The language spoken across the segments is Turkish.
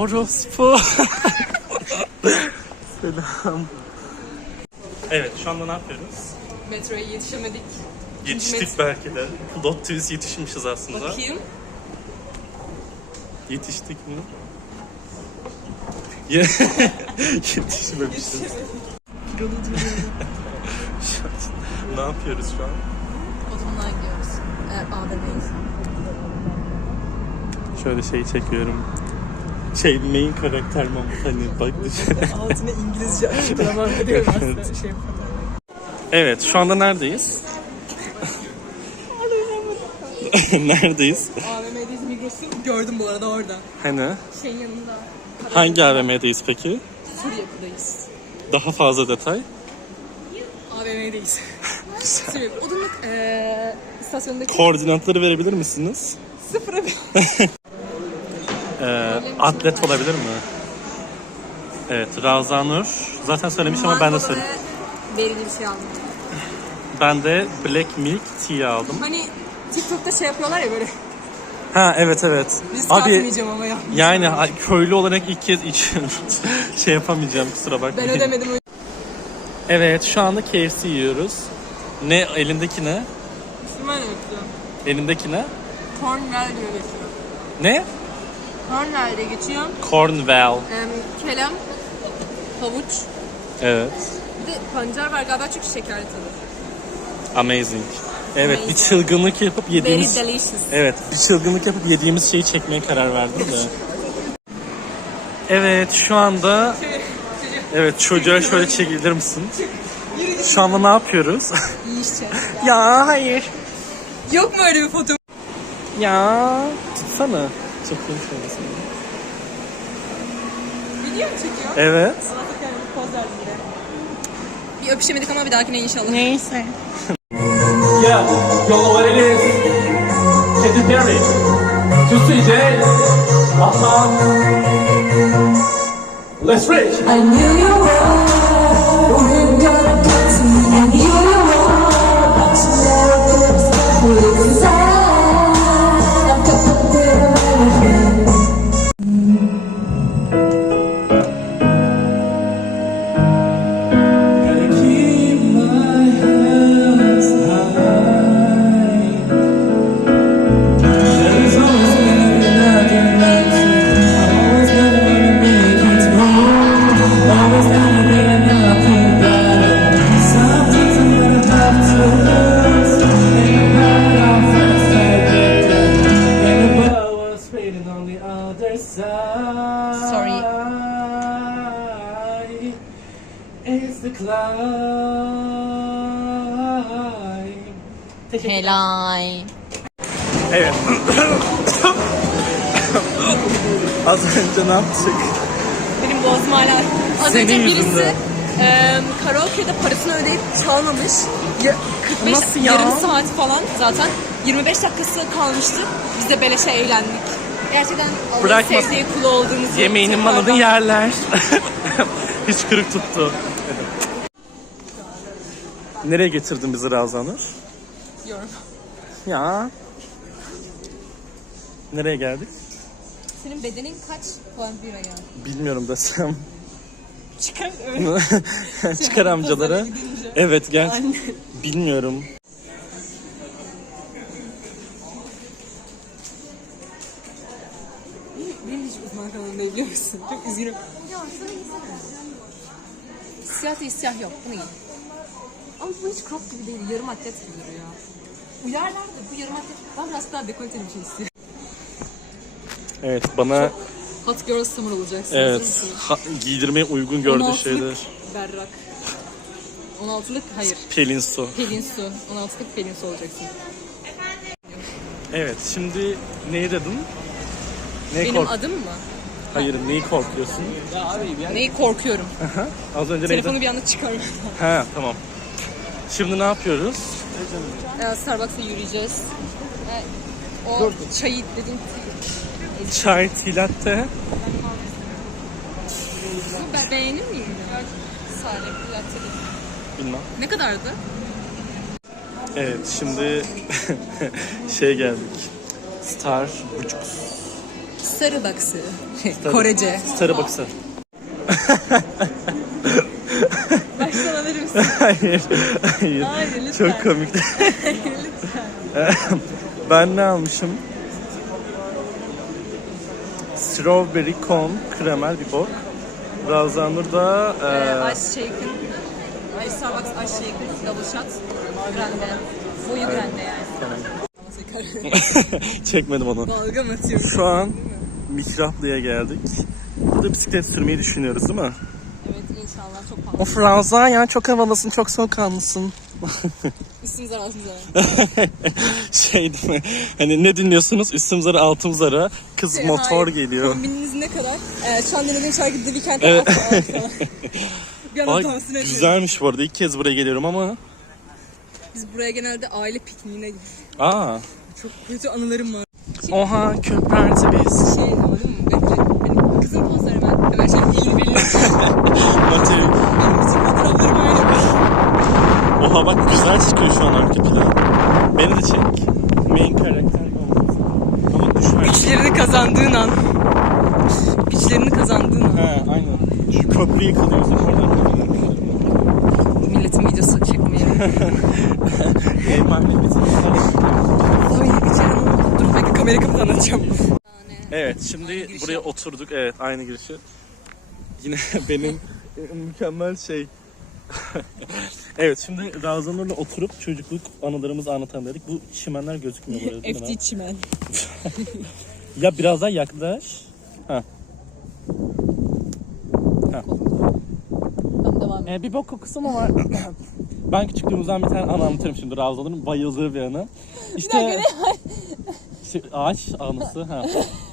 Orospu. Selam. Evet şu anda ne yapıyoruz? Metroya yetişemedik. Yetiştik Met- belki de. Dot twist yetişmişiz aslında. Bakayım. Yetiştik mi? Ye- Yetişmemişiz. Şu an- ne yapıyoruz şu an? Odamdan gidiyoruz. Eğer AVM'yiz. Şöyle şey çekiyorum. Şey main karakter Mahmut hani bak. Altına İngilizce açıklamam diyor aslında şey Evet şu anda neredeyiz? neredeyiz? AVM'deyiz Migros'un. Gördüm bu arada orada. Hani? Şeyin yanında. Hangi AVM'deyiz peki? Sur yakındayız. Daha fazla detay. AVM'deyiz. Şimdi Odunluk eee istasyonundaki Koordinatları verebilir misiniz? sıfıra bir. Ee, atlet olabilir mi? Evet, Razanur. Zaten söylemiş ama ben de söyledim. Verili bir şey aldım. Ben de Black Milk Tea aldım. Hani TikTok'ta şey yapıyorlar ya böyle. Ha evet evet. Risk Abi atmayacağım ama ya. yani ay- köylü olarak ilk kez içiyorum. şey yapamayacağım kusura bakmayın. Ben ödemedim o Evet şu anda KFC yiyoruz. Ne elindeki ne? Ben yoktu. Elindeki ne? Cornwell geçiyor. Ne? Cornwell diye geçiyor. Cornwell. Em, kelem, havuç, Evet. bir de pancar var galiba çünkü şekerli tadı. Amazing. Evet bir Amazing. çılgınlık yapıp Very yediğimiz... delicious. Evet bir çılgınlık yapıp yediğimiz şeyi çekmeye karar verdim de. Evet şu anda... Evet çocuğa şöyle çekilir misin? Şu anda ne yapıyoruz? İyi işte. ya hayır. Yok mu öyle bir foto? Ya tutsana. Çekeyim şöyle sana. Video mu çekiyor? Evet. Anlatırken bir poz verdim. Bir öpüşemedik ama bir dahakine inşallah. Neyse. Yeah, you know what it is. Katy Perry. Juicy J. Uh-huh. Let's rage. I knew you were Az Senin önce birisi yüzünden. e, karaoke'de parasını ödeyip çalmamış. Ya, 45 Nasıl ya? yarım saat falan zaten 25 dakikası kalmıştı. Biz de beleşe eğlendik. Gerçekten Allah'ın Bırakma. sevdiği kulu olduğumuzu Yemeğinin malını yerler. Hiç kırık tuttu. Nereye getirdin bizi Razanur? Yorum. Ya. Nereye geldik? Senin bedenin kaç puan bir yani? Bilmiyorum desem. Çıkar öyle. Çıkar amcalara. Evet gel. Anne. Bilmiyorum. Benim hiç uzman kanalım değil biliyor musun? Çok üzgünüm. Siyah değil siyah yok. Bunu giy. Ama bu hiç crop gibi değil. Yarım atlet gibi duruyor. Uyarlar da bu yarım atlet. Ben biraz daha dekolteli bir şey istiyorum. Evet bana Hot Girl Summer olacaksın. evet ha- giydirmeye uygun gördüğü 16'lık şeyler. Berrak. 16'lık hayır. Pelin su. Pelin su. 16'lık Pelin su olacaksın. Evet şimdi neyi dedin? Neyi Benim kork- adım mı? Hayır neyi korkuyorsun? Neyi korkuyorum? Az önce neydi? Telefonu bir anda çıkarma. Ha tamam. Şimdi ne yapıyoruz? Ee, Starbucks'a yürüyeceğiz. Ee, o çayı dediğin Çay, tea latte. ben beğenir miyim? Salep, latte. Bilmem. Ne kadardı? Evet şimdi şey geldik. Star buçuk. Starbucks'ı. Korece. Starbucks'ı. Baştan alır mısın? hayır, hayır. Hayır lütfen. Çok komik. lütfen. ben ne almışım? Strawberry cone, kremel bir bok. Razanur da Ee, e, Ice Shaken. Ay Starbucks Ice Shaken. Double shot. Grande. Boyu grande yani. çekmedim onu. Dalga mı atıyorum? Şu an Mikraplı'ya geldik. Burada bisiklet sürmeyi düşünüyoruz değil mi? Evet inşallah çok pahalı. Of Razan ya çok havalısın, çok soğukkanlısın. Üstüm zar altım zar. şey değil mi? Hani ne dinliyorsunuz? Üstüm zara altım zara. Kız Şey, motor hayır. geliyor. Kombininiz ne kadar? Ee, şu an dinlediğim şarkı The Weeknd'e Evet. Bir anda ediyorum. güzelmiş bu arada. İlk kez buraya geliyorum ama. Biz buraya genelde aile pikniğine gidiyoruz. Aa. Çok kötü anılarım var. Oha köprülerdi biz. Şey değil mi? Bekle. Benim kızım konser hemen. Hemen şey ilgi belli. Bateri. Benim için fotoğraflarım öyle. Güzel çıkıyor şu an arka plan. Beni de çek. Main karakter olmaz. Ama düşme. Güçlerini kazandığın an. Güçlerini kazandığın an. He aynen. Şu köprü yıkılıyorsa oradan kazanırım. Milletin videosu çekmeyelim. Ey mahallemizin. Ay içerim. Dur bekle kamera kapalı anlatacağım. Evet şimdi buraya oturduk. Evet aynı girişi. Yine benim mükemmel şey. Evet şimdi Razanur'la oturup çocukluk anılarımızı anlatalım dedik. Bu çimenler gözükmüyor burada değil mi? FT çimen. Ya biraz daha yaklaş. Ha. Tamam devam et. Ee, bir bok kokusu mu var? ben küçüklüğümüzden bir tane anı anlatırım şimdi Razanur'un bayıldığı bir anı. İşte şey, ağaç anısı. Ha.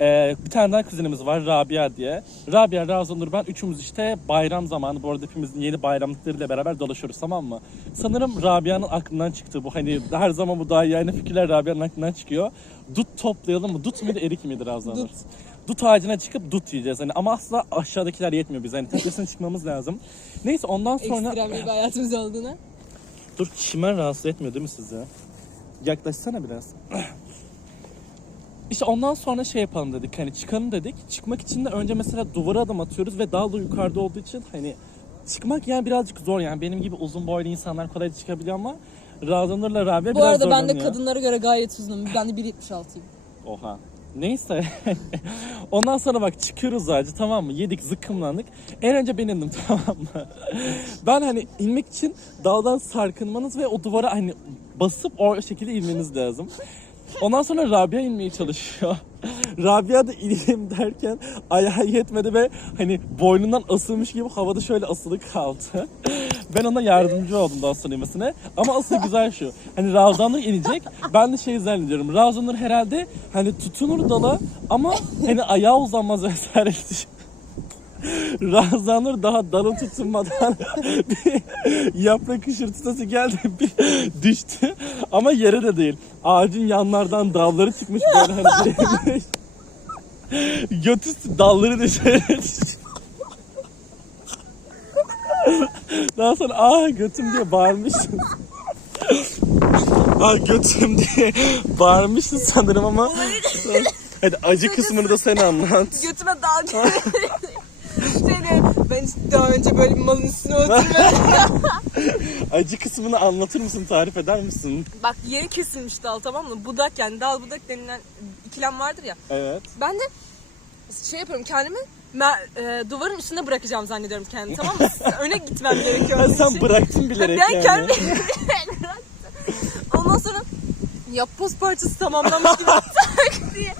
Ee, bir tane daha kuzenimiz var Rabia diye. Rabia, Razanur ben üçümüz işte bayram zamanı bu arada hepimizin yeni bayramlıklarıyla beraber dolaşıyoruz tamam mı? Sanırım Rabia'nın aklından çıktı bu hani her zaman bu daha yeni fikirler Rabia'nın aklından çıkıyor. Dut toplayalım mı? Dut muydu erik miydi Razanur? Dut. Dut ağacına çıkıp dut yiyeceğiz hani ama asla aşağıdakiler yetmiyor bize hani tepesine çıkmamız lazım. Neyse ondan sonra... Ekstrem bir hayatımız olduğuna. Dur çimen rahatsız etmiyor değil mi sizi? Yaklaşsana biraz. İşte ondan sonra şey yapalım dedik hani çıkalım dedik. Çıkmak için de önce mesela duvara adım atıyoruz ve dağ da yukarıda olduğu için hani çıkmak yani birazcık zor yani benim gibi uzun boylu insanlar kolay çıkabiliyor ama Razanur'la Rabia Bu biraz arada ben de zorlanıyor. kadınlara göre gayet uzunum. Ben de 1.76'yım. Oha. Neyse. Ondan sonra bak çıkıyoruz ağacı tamam mı? Yedik zıkkımlandık. En önce ben indim tamam mı? Ben hani inmek için dağdan sarkınmanız ve o duvara hani basıp o şekilde inmeniz lazım. Ondan sonra Rabia inmeye çalışıyor. Rabia da ineyim derken ayağı yetmedi ve hani boynundan asılmış gibi havada şöyle asılı kaldı. Ben ona yardımcı oldum sonra inmesine. Ama asıl güzel şu. Hani Razanur inecek. Ben de şey zannediyorum. Razanur herhalde hani tutunur dala ama hani ayağı uzanmaz vesaire. Razanur daha dalı tutunmadan bir yaprak hışırtısı geldi bir düştü ama yere de değil ağacın yanlardan dalları çıkmış böyle hani değmiş. götü dalları dışarı düştü. Daha sonra aa götüm diye bağırmışsın. aa götüm diye bağırmışsın sanırım ama Hadi acı kısmını da sen anlat. Götüme dalga. Şeyde ben hiç daha önce böyle bir malın üstüne oturmadım. Acı kısmını anlatır mısın? Tarif eder misin? Bak yeni kesilmiş dal tamam mı? Budak yani dal budak denilen ikilem vardır ya. Evet. Ben de şey yapıyorum kendimi mer- e, duvarın üstüne bırakacağım zannediyorum kendimi tamam mı? Öne gitmem gerekiyor. Ha, onun sen için. bıraktın bilerek ben yani. kendimi bıraktım. Ondan sonra yapboz parçası tamamlanmış gibi tak diye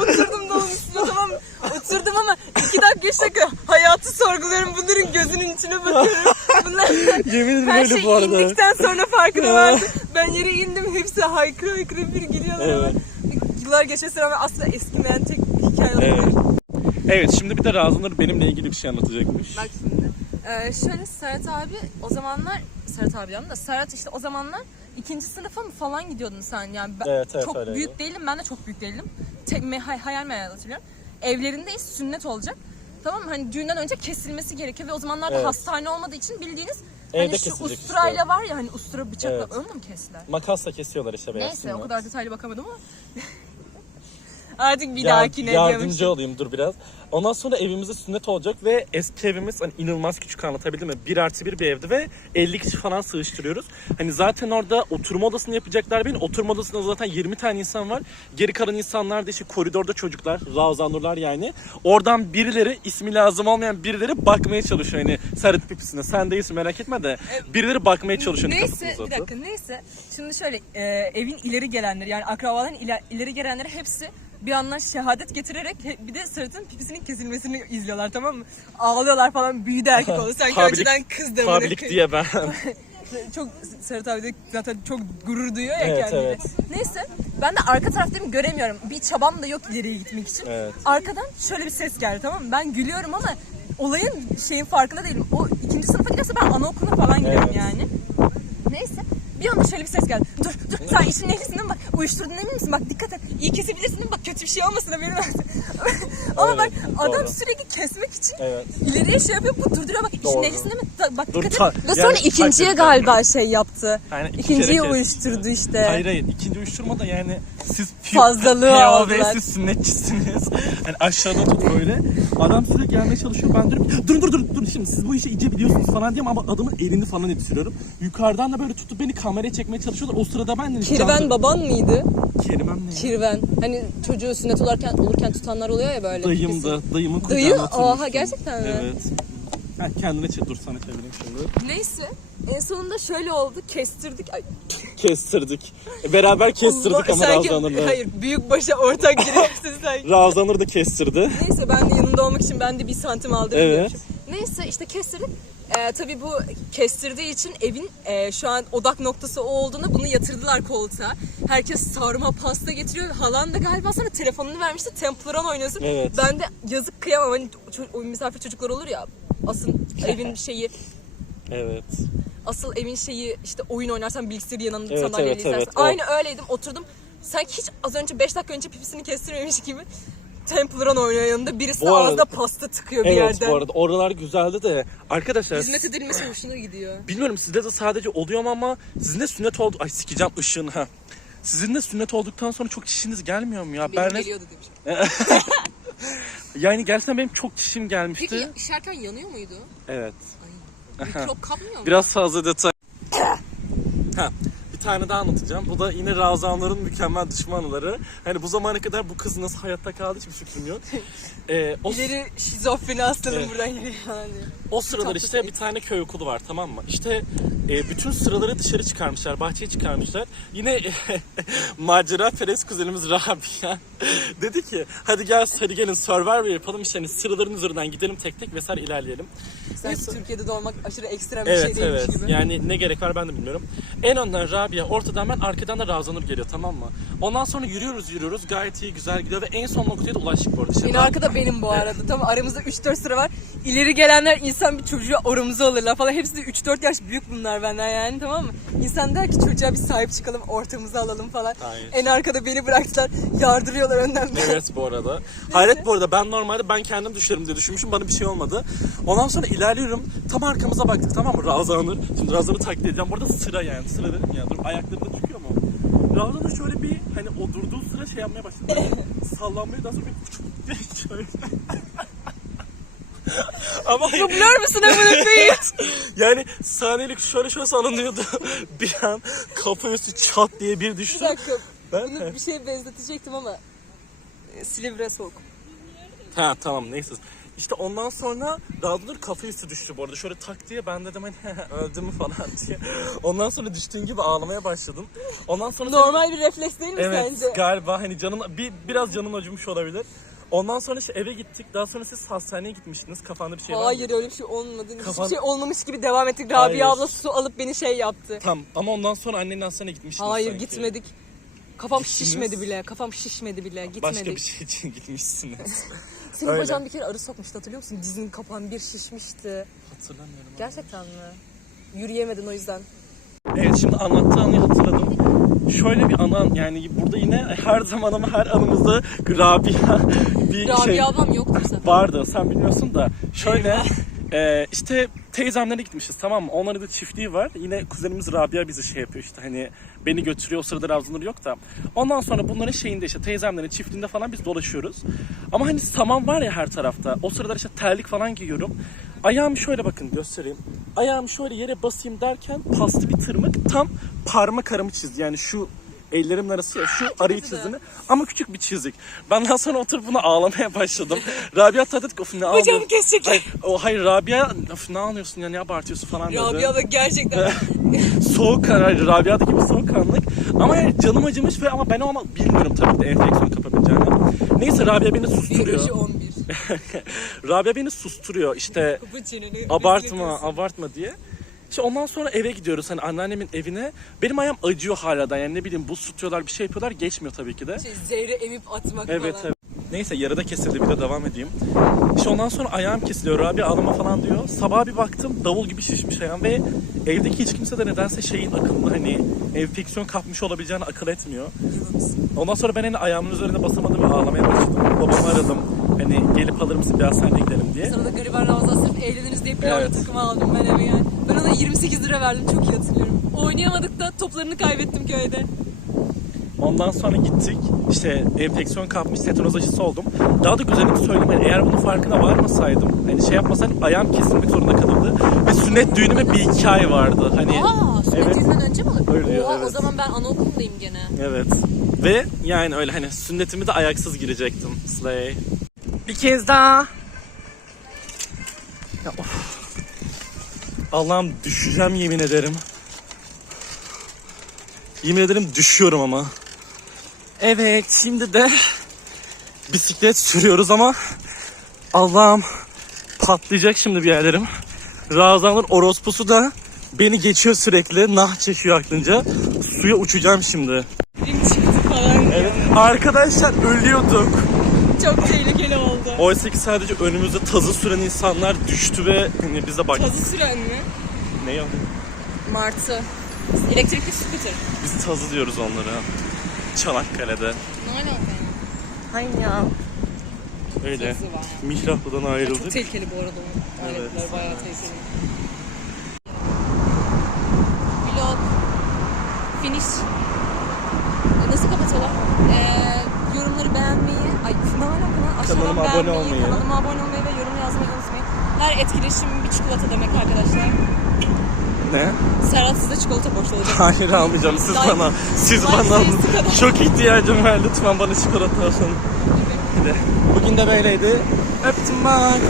oturdum da üstüne tamam mı? Oturdum ama iki dakika üç dakika hayatı sorguluyorum. Bunların gözünün içine bakıyorum. Bunlar Yemin ederim her öyle şey bu arada. indikten sonra farkına vardım. Ben yere indim hepsi haykıra haykıra bir geliyorlar. Evet. Yıllar geçesine rağmen aslında eskimeyen tek hikaye Evet. olabilir. Evet şimdi bir de Razanur benimle ilgili bir şey anlatacakmış. Bak şimdi. Ee, şöyle Serhat abi o zamanlar Serhat abi yanında da Serhat işte o zamanlar ikinci sınıfa mı falan gidiyordun sen yani. Ben Evet, evet, çok öyleydi. büyük değilim ben de çok büyük değilim. Tek, me, hay, hayal meyal hatırlıyorum. Evlerindeyiz sünnet olacak. Tamam mı? Hani düğünden önce kesilmesi gerekiyor ve o zamanlarda Evet. hastane olmadığı için bildiğiniz Evde hani şu kesilecek usturayla var ya hani ustura bıçakla Evet. onu mu kestiler? Makasla kesiyorlar işte beyaz Neyse o kadar detaylı bakamadım ama. Artık bir dahakine yardımcı diyormuşum. olayım dur biraz. Ondan sonra evimizde sünnet olacak ve eski evimiz hani inanılmaz küçük anlatabildim mi? 1 artı 1 bir evdi ve 50 kişi falan sığıştırıyoruz. Hani zaten orada oturma odasını yapacaklar benim. Oturma odasında zaten 20 tane insan var. Geri kalan insanlar da işte koridorda çocuklar, Ravzanurlar yani. Oradan birileri ismi lazım olmayan birileri bakmaya çalışıyor. Hani Serhat Pipisine sen değilsin merak etme de birileri bakmaya çalışıyor. hani Neyse kafasını bir uzatıp. dakika neyse. Şimdi şöyle e, evin ileri gelenleri yani akrabaların iler- ileri gelenleri hepsi bir yandan şehadet getirerek he- bir de sırtın pipisinin kesilmesini izliyorlar tamam mı? Ağlıyorlar falan büyüdü erkek oldu. Sanki Habilik- önceden kızdı. Habilik diye ben. Çok Serhat abi de zaten çok gurur duyuyor ya Evet, kendiyle. evet. Neyse ben de arka taraftayım göremiyorum. Bir çabam da yok ileriye gitmek için. Evet. Arkadan şöyle bir ses geldi tamam mı? Ben gülüyorum ama olayın şeyin farkında değilim. O ikinci sınıfa giderse ben anaokuluna falan gidiyorum Evet. yani. Bir anda şöyle bir ses geldi. Dur dur sen işin ehlisin? Bak uyuşturdun emin misin? Bak dikkat et. İyi kesebilirsin? Bak kötü bir şey olmasın haberin olsun. Ama bak Evet, adam doğru. sürekli kesmek için Evet. ileriye şey yapıyor. Bu durduruyor bak işin Doğru. ehlisin değil mi? Ta- Bak Dur, dikkat ta- et. Ve yani sonra taklit ikinciye galiba şey yaptı. Aynen, iki İkinciyi kere kesti. uyuşturdu işte. Hayır hayır ikinci uyuşturma da yani siz Fazlalığı aldılar. siz sünnetçisiniz. Yani aşağıdan tut böyle. Adam sürekli gelmeye çalışıyor. Ben diyorum ki, durun dur dur dur şimdi siz bu işi iyice biliyorsunuz falan diyeyim ama adamın elini falan yetiştiriyorum. Yukarıdan da böyle tutup beni kameraya çekmeye çalışıyorlar. O sırada ben de Kirven baban mıydı? Kerimem ne? Kirven. Hani çocuğu sünnet olurken olurken tutanlar oluyor ya böyle. Dayım pipisi. da dayımın Dayı? kucağına oturmuştum. Oha, gerçekten mi? Evet. Ha, kendine çek dur sana çevireyim şimdi. Neyse en sonunda şöyle oldu kestirdik. Ay, Kestirdik. E, Beraber kestirdik ama Sanki-. Hayır büyük başa ortak giriyorsun sanki. Ravzanur da kestirdi. Neyse ben de yanında olmak için ben de bir santim aldım. Evet. Neyse işte kestirdik. Ee, tabii bu kestirdiği için evin e, şu an odak noktası o olduğunu bunu yatırdılar koltuğa. Herkes sarma pasta getiriyor. Halan da galiba sana telefonunu vermişti. Temple Run oynuyorsun. Evet. Ben de yazık kıyamam. Hani ço- o misafir çocuklar olur ya. Asıl evin şeyi Evet. asıl evin şeyi işte oyun oynarsan bilgisayarı yanında Evet, sandalyeyle evet, izlersin. evet, o. Aynı öyleydim oturdum. Sanki hiç az önce 5 dakika önce pipisini kestirmemiş gibi Temple Run oynuyor yanında. Birisi Bu arada- ağzına pasta tıkıyor bir Evet yerden. bu arada oralar güzeldi de arkadaşlar Hizmet edilmesi hoşuna gidiyor. Bilmiyorum sizde de sadece oluyor mu ama sizin de sünnet oldu. Ay sikeceğim ışığını ha. Sizin de sünnet olduktan sonra çok çişiniz gelmiyor mu ya? Benim Ben geliyordu demiş. yani gerçekten benim çok çişim gelmişti. Peki işerken yanıyor muydu? Evet. Mikrop kapmıyor mu? Biraz fazla detay. ha, bir tane daha anlatacağım. Bu da yine Razanların mükemmel düşmanları. Hani bu zamana kadar bu kız nasıl hayatta kaldı hiçbir fikrim yok. Ee, o, İleri şizofreni hastalığı Evet. buradan geliyor yani. o sıralar işte bir tane köy okulu var tamam mı? İşte e, bütün sıraları dışarı çıkarmışlar, bahçeye çıkarmışlar. Yine macera perest kuzenimiz Rabia dedi ki hadi gel hadi gelin Survivor yapalım işte hani sıraların üzerinden gidelim tek tek vesaire ilerleyelim. Sanki Neyse. Türkiye'de doğmak aşırı ekstrem bir Evet şey değilmiş evet. gibi. Yani ne gerek var ben de bilmiyorum. En önden Rabia, ortadan ben, arkadan da Razanur geliyor tamam mı? Ondan sonra yürüyoruz yürüyoruz gayet iyi güzel gidiyor ve en son noktaya da ulaştık bu arada. İşte En ben- arkada benim bu arada. Tamam aramızda 3-4 sıra var. İleri gelenler insan bir çocuğa oramıza alırlar falan. Hepsi de 3-4 yaş büyük bunlar benden yani tamam mı? İnsan der ki çocuğa bir sahip çıkalım ortamıza alalım falan. Hayır. En arkada beni bıraktılar. Yardırıyorlar önden. Evet bu arada. Hayret bu arada ben normalde ben kendim düşerim diye düşünmüşüm bana bir şey olmadı. Ondan sonra ilerliyorum tam arkamıza baktık tamam mı Razanur. Şimdi Razanur'u taklit edeceğim. Bu arada sıra yani sıra dedim ya dur ayakları da çıkıyor mu? Razanur şöyle bir hani o durduğu sıra şey yapmaya başladı. Böyle sallanmaya daha sonra bir şöyle. Ama Dublör müsün amına koyayım? yani saniyelik şöyle şöyle sallanıyordu. bir an kafa üstü çat diye bir Bir düştü. dakika. Ben- Bunu bir şeye benzetecektim ama e, Silivre soğuk. Ha tamam neyse. İşte ondan sonra Razanur kafa üstü düştü bu arada. Şöyle tak diye ben dedim hani öldü mü falan diye. Ondan sonra düştüğün gibi ağlamaya başladın. Ondan sonra Normal bir refleks değil mi Evet sence? galiba hani canın bir biraz canın acımış olabilir. Ondan sonra işte eve gittik. Daha sonra siz hastaneye gitmiştiniz. Kafanda bir şey var mı? Hayır öyle bir şey olmadı. Kafan- Hiçbir şey olmamış gibi devam ettik. Rabia Hayır. abla su alıp beni şey yaptı. Tamam ama ondan sonra annenin hastaneye gitmiştiniz Hayır sanki. gitmedik. Kafam Gittiniz. şişmedi bile. Kafam şişmedi bile. Gitmedik. Başka bir şey için gitmişsiniz. Senin Öyle. kocan bir kere arı sokmuştu hatırlıyor musun? Dizinin kapağın bir şişmişti. Hatırlamıyorum. Gerçekten mi? Yürüyemedin o yüzden. Evet şimdi anlattığı anıyı hatırladım. Şöyle bir anı yani burada yine her zaman ama her anımızda Rabia bir Rabia şey ablam yoktu bu sefer. vardı sen bilmiyorsun da şöyle e, işte teyzemlere gitmişiz tamam mı? Onların da çiftliği var. Yine kuzenimiz Rabia bizi şey yapıyor işte hani beni götürüyor. O sırada Ravzanur yok da. Ondan sonra bunların şeyinde işte teyzemlerin çiftliğinde falan biz dolaşıyoruz. Ama hani saman var ya her tarafta. O sırada işte terlik falan giyiyorum. Ayağımı şöyle bakın göstereyim. Ayağımı şöyle yere basayım derken paslı bir tırmık tam parmak aramı çizdi. Yani şu ellerimin arası ya şu arayı çizdi. Ama küçük bir çizik. Benden sonra oturup buna ağlamaya başladım. Rabia hatta dedi ki of ne ağlıyorsun? kesecekler. Hayır, o, hayır Rabia of ne ağlıyorsun ya ne abartıyorsun falan dedi. Rabia da gerçekten soğuk hayır, Rabia'daki bir soğukkanlık. Ama yani canım acımış ve ama ben ona bilmiyorum tabii ki de enfeksiyon kapabileceğini. Neyse Rabia beni susturuyor. yaşı 11. Rabia beni susturuyor işte abartma abartma diye. İşte ondan sonra eve gidiyoruz hani anneannemin evine. Benim ayağım acıyor hala da yani ne bileyim buz tutuyorlar bir şey yapıyorlar geçmiyor tabii ki de. Şey, zehri emip atmak Evet falan. evet. Neyse yarıda kesildi bir de devam edeyim. İşte ondan sonra ayağım kesiliyor. Rabia ağlama falan diyor. Sabah bir baktım davul gibi şişmiş ayağım ve evdeki hiç kimse de nedense şeyin akıllı hani enfeksiyon kapmış olabileceğini akıl etmiyor. Ondan sonra ben hani ayağımın üzerine basamadım ve ağlamaya başladım. Babamı aradım. Hani gelip alır mısın bir hastaneye gidelim diye. Sonra da gariban Ramazan sırf eğleniriz diye pilavla Evet. takımı aldım ben eve yani. Ben ona 28 lira verdim çok iyi hatırlıyorum. Oynayamadık da toplarını kaybettim köyde. Ondan sonra gittik. İşte enfeksiyon kapmış, tetanoz aşısı oldum. Daha da güzelini söyleyeyim. hani eğer bunun farkına varmasaydım, hani şey yapmasaydım ayağım kesilmek zorunda kalırdı. Ve sünnet düğünüme bir iki ay vardı. Hani Aa, sünnet Evet. düğünden önce mi olur? Öyle Oha, evet. O zaman ben anaokulundayım gene. Evet. Ve yani öyle hani sünnetimi de ayaksız girecektim. Slay. Bir kez daha. Ya, of. Allah'ım düşeceğim yemin ederim. Yemin ederim düşüyorum ama. Evet şimdi de bisiklet sürüyoruz ama Allah'ım patlayacak şimdi bir yerlerim. Razan'ın orospusu da beni geçiyor sürekli. Nah çekiyor aklınca. Suya uçacağım şimdi. Çıktı falan. Evet. Arkadaşlar ölüyorduk. Çok tehlikeli oldu. Oysa ki sadece önümüzde tazı süren insanlar düştü ve hani biz de baktık. Tazı süren mi? Ne ya? Martı. Elektrikli scooter. Biz tazı diyoruz onlara. Çanakkale'de. Ne alaka ya? Hayır ya. Öyle. Tazı var. Mihraplı'dan Çok ayrıldık. tehlikeli bu arada aletler Evet. bayağı tehlikeli. Vlog. Finish. Nasıl kapatalım? Ee, yorumları beğenmeyi, ay ne alaka lan? Aşağıdan Kanalıma abone beğenmeyi, olmayı. Kanalıma abone olmayı ve yorum yazmayı unutmayın. Her etkileşim bir çikolata demek arkadaşlar. Ne? Serhat size çikolata borçlanacak. Hayır almayacağım. Siz Like- bana. Siz like bana. sayısı kadar. Çok ihtiyacım var. Lütfen bana çikolata alın. Bugün de böyleydi. Öptüm bak.